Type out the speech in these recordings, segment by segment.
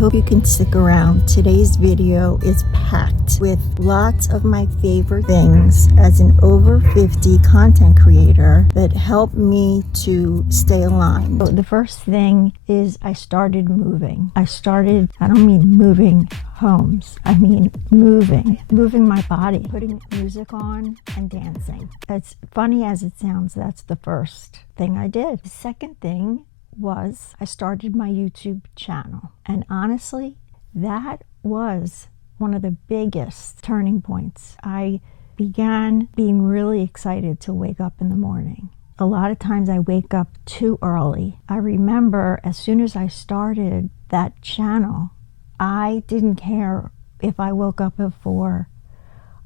hope you can stick around. Today's video is packed with lots of my favorite things as an over 50 content creator that help me to stay aligned. So the first thing is I started moving. I don't mean moving homes. I mean moving my body, putting music on and dancing. As funny as it sounds, that's the first thing I did. The second thing was I started my YouTube channel. And honestly, that was one of the biggest turning points. I began being really excited to wake up in the morning. A lot of times I wake up too early. I remember as soon as I started that channel, I didn't care if I woke up at 4.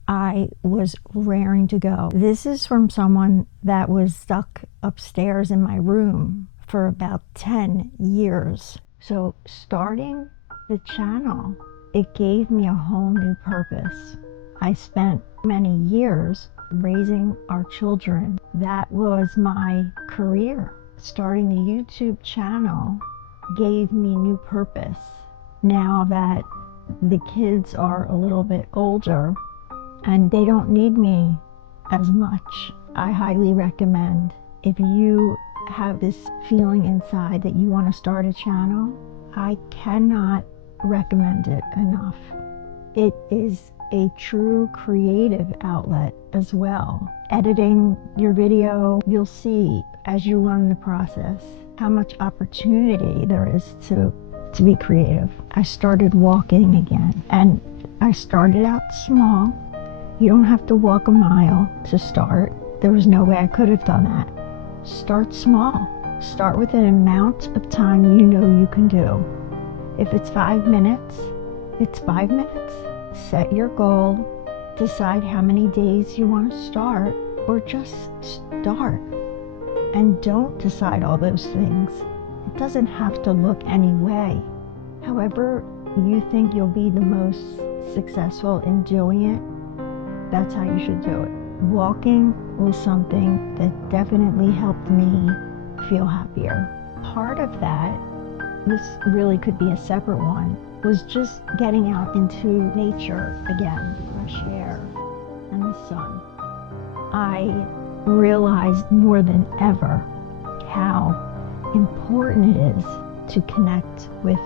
I was raring to go. This is from someone that was stuck upstairs in my room for about 10 years. So starting the channel, it gave me a whole new purpose. I spent many years raising our children. That was my career. Starting the YouTube channel gave me new purpose. Now that the kids are a little bit older and they don't need me as much, I highly recommend, if you have this feeling inside that you want to start a channel, I cannot recommend it enough. It is a true creative outlet as well. Editing your video, you'll see as you learn the process how much opportunity there is to be creative. I started walking again, and I started out small. You don't have to walk a mile to start. There was no way I could have done that. Start small. Start with an amount of time you know you can do. If it's 5 minutes, it's 5 minutes. Set your goal. Decide how many days you want to start, or just start. And don't decide all those things. It doesn't have to look any way. However you think you'll be the most successful in doing it, that's how you should do it. Walking was something that definitely helped me feel happier. Part of that, this really could be a separate one, was just getting out into nature again, fresh air and the sun. I realized more than ever how important it is to connect with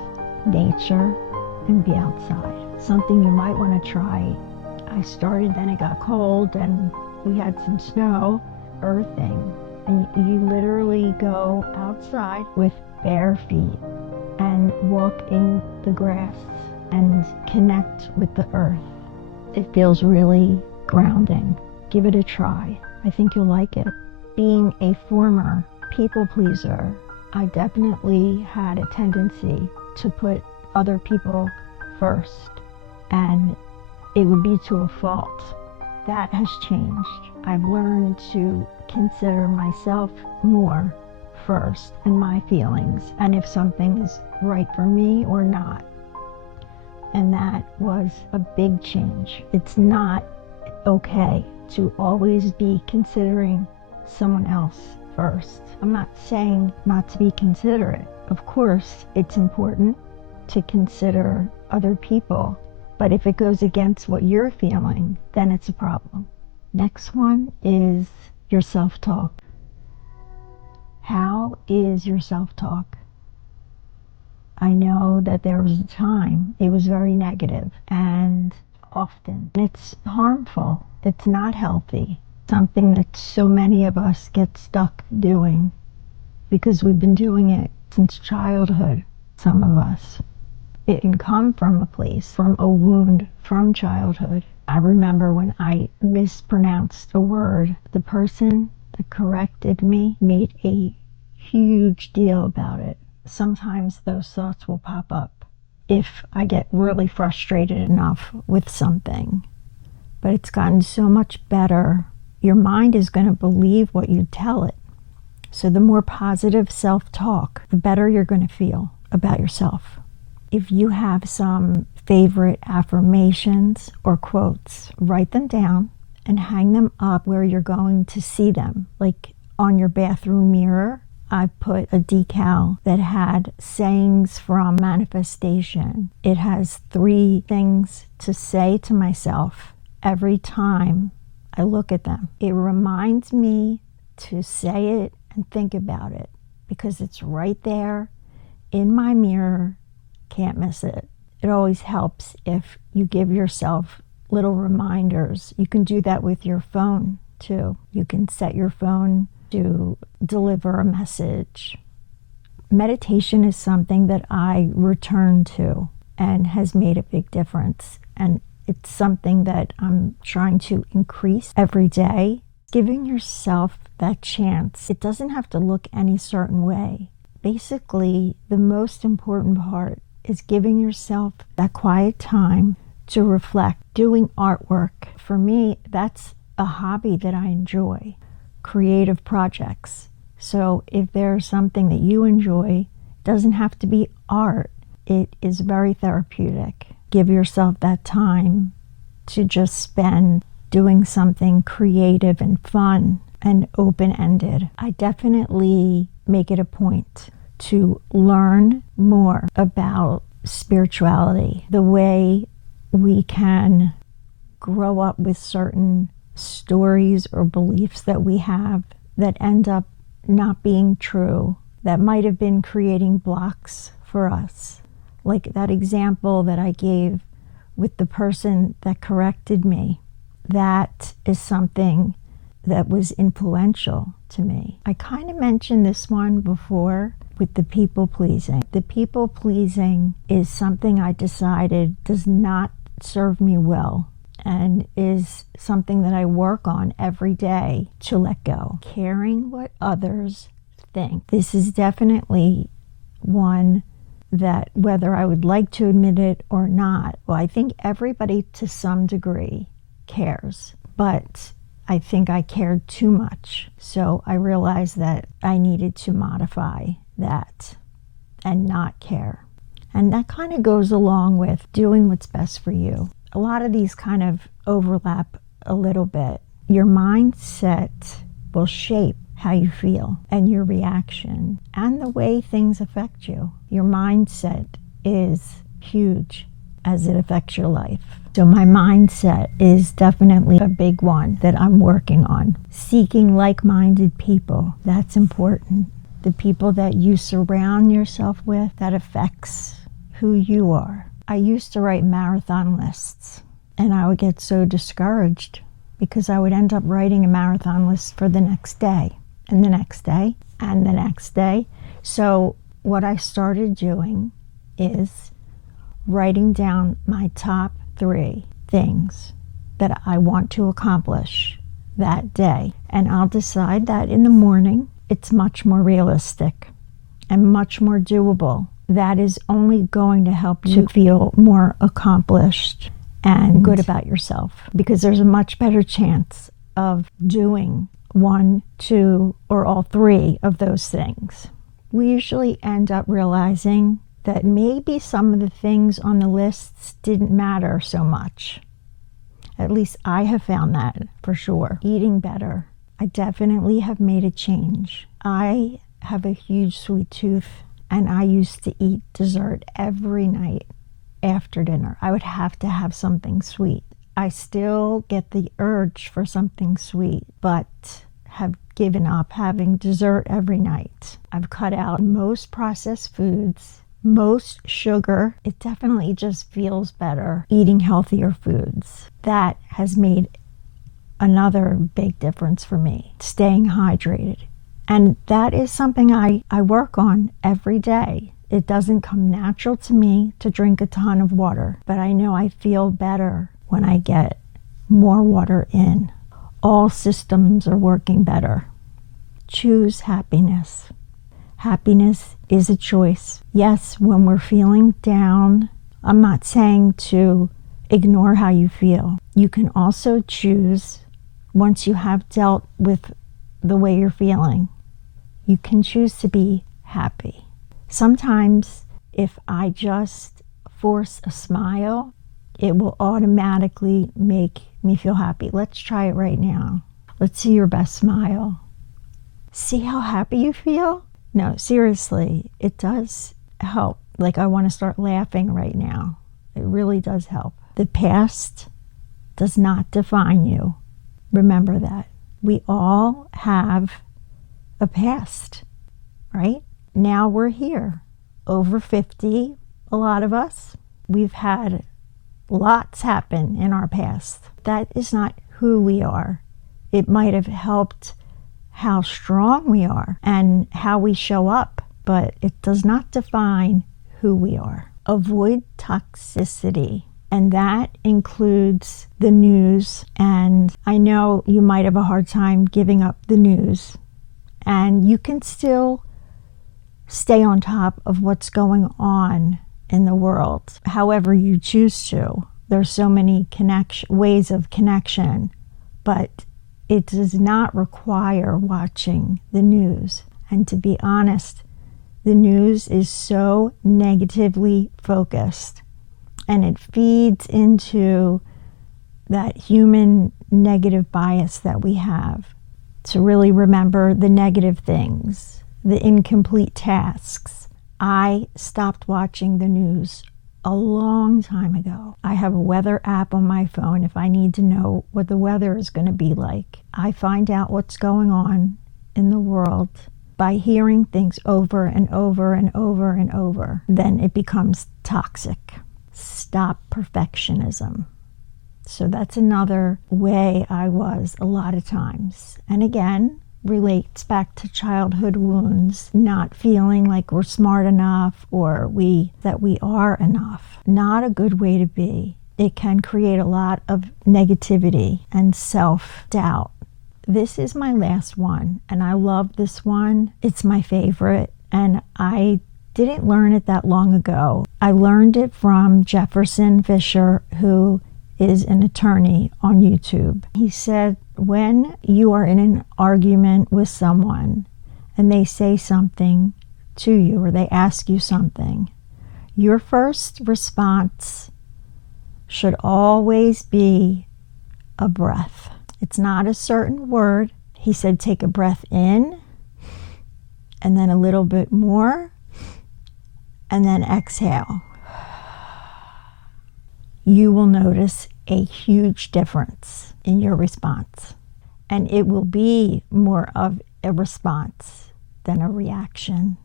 nature and be outside. Something you might want to try. I started, then it got cold and we had some snow, earthing, and you literally go outside with bare feet and walk in the grass and connect with the earth. It feels really grounding. Give it a try. I think you'll like it. Being a former people pleaser, I definitely had a tendency to put other people first, and it would be to a fault. That has changed. I've learned to consider myself more first and my feelings, and if something's right for me or not. And that was a big change. It's not okay to always be considering someone else first. I'm not saying not to be considerate. Of course, it's important to consider other people. But if it goes against what you're feeling, then it's a problem. Next one is your self-talk. How is your self-talk? I know that there was a time it was very negative, and often it's harmful. It's not healthy. Something that so many of us get stuck doing because we've been doing it since childhood, some of us. It can come from a place, from a wound from childhood. I remember when I mispronounced a word, the person that corrected me made a huge deal about it. Sometimes those thoughts will pop up if I get really frustrated enough with something. But it's gotten so much better. Your mind is going to believe what you tell it. So the more positive self-talk, the better you're going to feel about yourself. If you have some favorite affirmations or quotes, write them down and hang them up where you're going to see them, like on your bathroom mirror I put a decal that had sayings from manifestation. It has 3 things to say to myself every time I look at them. It reminds me to say it and think about it because it's right there in my mirror. Can't miss it. It always helps if you give yourself little reminders. You can do that with your phone too. You can set your phone to deliver a message. Meditation is something that I return to and has made a big difference. And it's something that I'm trying to increase every day. Giving yourself that chance. It doesn't have to look any certain way. Basically, the most important part is giving yourself that quiet time to reflect. Doing artwork, for me, that's a hobby that I enjoy. Creative projects. So if there's something that you enjoy, it doesn't have to be art. It is very therapeutic. Give yourself that time to just spend doing something creative and fun and open-ended. I definitely make it a point to learn more about spirituality, the way we can grow up with certain stories or beliefs that we have that end up not being true, that might have been creating blocks for us. Like that example that I gave with the person that corrected me. That is something that was influential to me. I kind of mentioned this one before with the people pleasing. The people pleasing is something I decided does not serve me well and is something that I work on every day to let go. Caring what others think. This is definitely one that, whether I would like to admit it or not, well, I think everybody to some degree cares, but I think I cared too much. So I realized that I needed to modify that and not care. And that kind of goes along with doing what's best for you. A lot of these kind of overlap a little bit. Your mindset will shape how you feel and your reaction and the way things affect you. Your mindset is huge as it affects your life. So my mindset is definitely a big one that I'm working on. Seeking like-minded people, that's important. The people that you surround yourself with, that affects who you are. I used to write marathon lists, and I would get so discouraged because I would end up writing a marathon list for the next day, and the next day, and the next day. So what I started doing is writing down my top 3 things that I want to accomplish that day. And I'll decide that in the morning it's much more realistic and much more doable. That is only going to help you feel more accomplished and good about yourself, because there's a much better chance of doing 1, 2, or all 3 of those things. We usually end up realizing that maybe some of the things on the lists didn't matter so much. At least I have found that for sure. Eating better. I definitely have made a change. I have a huge sweet tooth, and I used to eat dessert every night after dinner. I would have to have something sweet. I still get the urge for something sweet, but have given up having dessert every night. I've cut out most processed foods, most sugar. It definitely just feels better eating healthier foods. That has made another big difference for me, staying hydrated. And that is something I work on every day. It doesn't come natural to me to drink a ton of water, but I know I feel better when I get more water in. All systems are working better. Choose happiness. Happiness is a choice. Yes, when we're feeling down, I'm not saying to ignore how you feel. You can also choose, once you have dealt with the way you're feeling, you can choose to be happy. Sometimes if I just force a smile, it will automatically make me feel happy. Let's try it right now. Let's see your best smile. See how happy you feel? No, seriously, it does help. Like, I want to start laughing right now. It really does help. The past does not define you. Remember that. We all have a past, right? Now we're here, over 50, a lot of us. We've had lots happen in our past. That is not who we are. It might have helped how strong we are and how we show up, but it does not define who we are. Avoid toxicity, and that includes the news. And I know you might have a hard time giving up the news, and you can still stay on top of what's going on in the world, however you choose to. There's so many ways of connection, but it does not require watching the news. And to be honest, the news is so negatively focused, and it feeds into that human negative bias that we have to really remember the negative things, the incomplete tasks. I stopped watching the news a long time ago. I have a weather app on my phone. If I need to know what the weather is going to be like, I find out what's going on in the world by hearing things over and over and over and over. Then it becomes toxic. Stop perfectionism. So that's another way I was a lot of times. And again, relates back to childhood wounds, not feeling like we're smart enough or that we are enough. Not a good way to be. It can create a lot of negativity and self-doubt. This is my last one, and I love this one. It's my favorite, and I didn't learn it that long ago. I learned it from Jefferson Fisher, who is an attorney on YouTube. He said, when you are in an argument with someone and they say something to you or they ask you something, your first response should always be a breath. It's not a certain word. He said, take a breath in and then a little bit more and then exhale. You will notice a huge difference in your response. And it will be more of a response than a reaction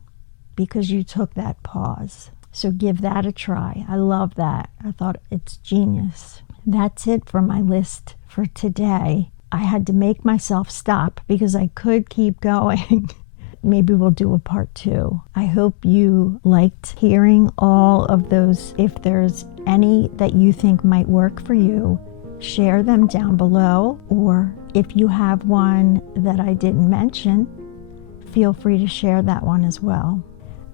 because you took that pause. So give that a try. I love that. I thought it's genius. That's it for my list for today. I had to make myself stop because I could keep going. Maybe we'll do a part 2. I hope you liked hearing all of those. If there's any that you think might work for you, share them down below. Or if you have one that I didn't mention, feel free to share that one as well.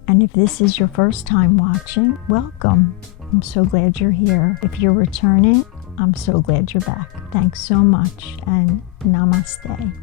And if this is your first time watching, welcome. I'm so glad you're here. If you're returning, I'm so glad you're back. Thanks so much, and namaste.